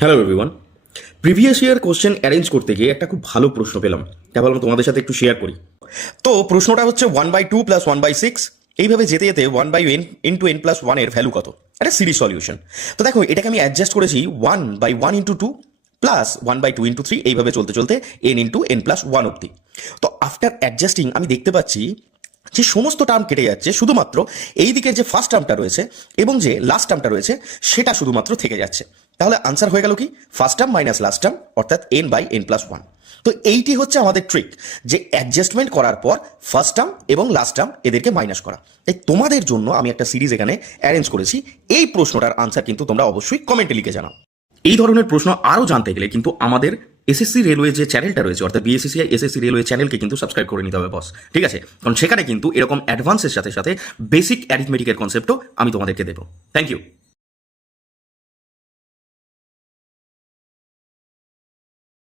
Hello everyone. Previous year question arrange করতে গিয়ে একটা খুব ভালো প্রশ্ন পেলাম, তা ভাবলাম তোমাদের সাথে একটু শেয়ার করি। তো প্রশ্নটা হচ্ছে 1/2 + 1/6, এইভাবে যেতে যেতে 1/n ইন্টু n প্লাস 1 এর ভ্যালু কত? একটা সিরিজ সলিউশন। তো দেখো, এটাকে আমি অ্যাডজাস্ট করেছি 1/1 ইন্টু 2 প্লাস 1/2 ইন্টু 3, এইভাবে চলতে চলতে n ইন্টু n প্লাস 1 অব্দি। তো আফটার অ্যাডজাস্টিং আমি দেখতে পাচ্ছি যে সমস্ত টার্ম কেটে যাচ্ছে, শুধুমাত্র এই দিকের যে ফার্স্ট টার্মটা রয়েছে এবং যে লাস্ট টার্মটা রয়েছে সেটা শুধুমাত্র থেকে যাচ্ছে। তাহলে আনসার হয়ে গেল কি? First term minus last term, অর্থাৎ n/n+1। তো এইটি হচ্ছে আমাদের ট্রিক, যে অ্যাডজাস্টমেন্ট করার পর ফার্স্ট টার্ম এবং লাস্ট টার্ম এদেরকে মাইনাস করা। তাই তোমাদের জন্য আমি একটা সিরিজ এখানে অ্যারেঞ্জ করেছি। এই প্রশ্নটার আনসার কিন্তু তোমরা অবশ্যই কমেন্টে লিখে জানাও। এই ধরনের প্রশ্ন আরও জানতে গেলে কিন্তু আমাদের এসএসসি রেলওয়ে যে চ্যানেলটা রয়েছে, অর্থাৎ বিএসসিসিআই এসএসসি রেলওয়ে চ্যানেলকে কিন্তু সাবস্ক্রাইব করে নিতে হবে বস, ঠিক আছে? কারণ সেখানে কিন্তু এরকম অ্যাডভান্সের সাথে সাথে বেসিক অ্যারিথমেটিকের কনসেপ্টও আমি তোমাদেরকে দেবো। Thank you.